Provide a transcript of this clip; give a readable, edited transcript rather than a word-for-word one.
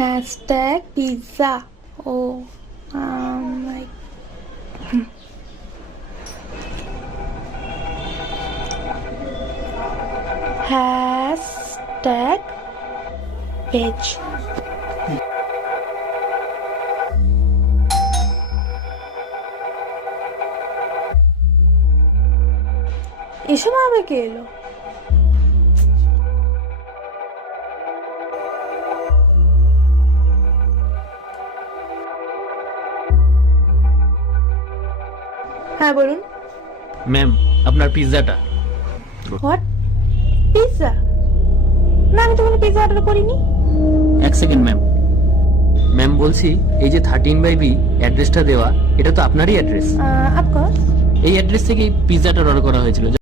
Hashtag pizza. Oh, my. Hashtag veg. এসব আবার কে এলো? হ্যাঁ বলুন। ম্যাম আপনার পিৎজাটা। হোয়াট? পিৎজা? না, আমি তো কোনো পিৎজা অর্ডার করিনি। এক সেকেন্ড ম্যাম। ম্যাম বলছি এই যে 13/B অ্যাড্রেসটা দেওয়া, এটা তো আপনারই অ্যাড্রেস। অফকোর্স। এই অ্যাড্রেস থেকেই পিৎজাটা অর্ডার করা হয়েছিল।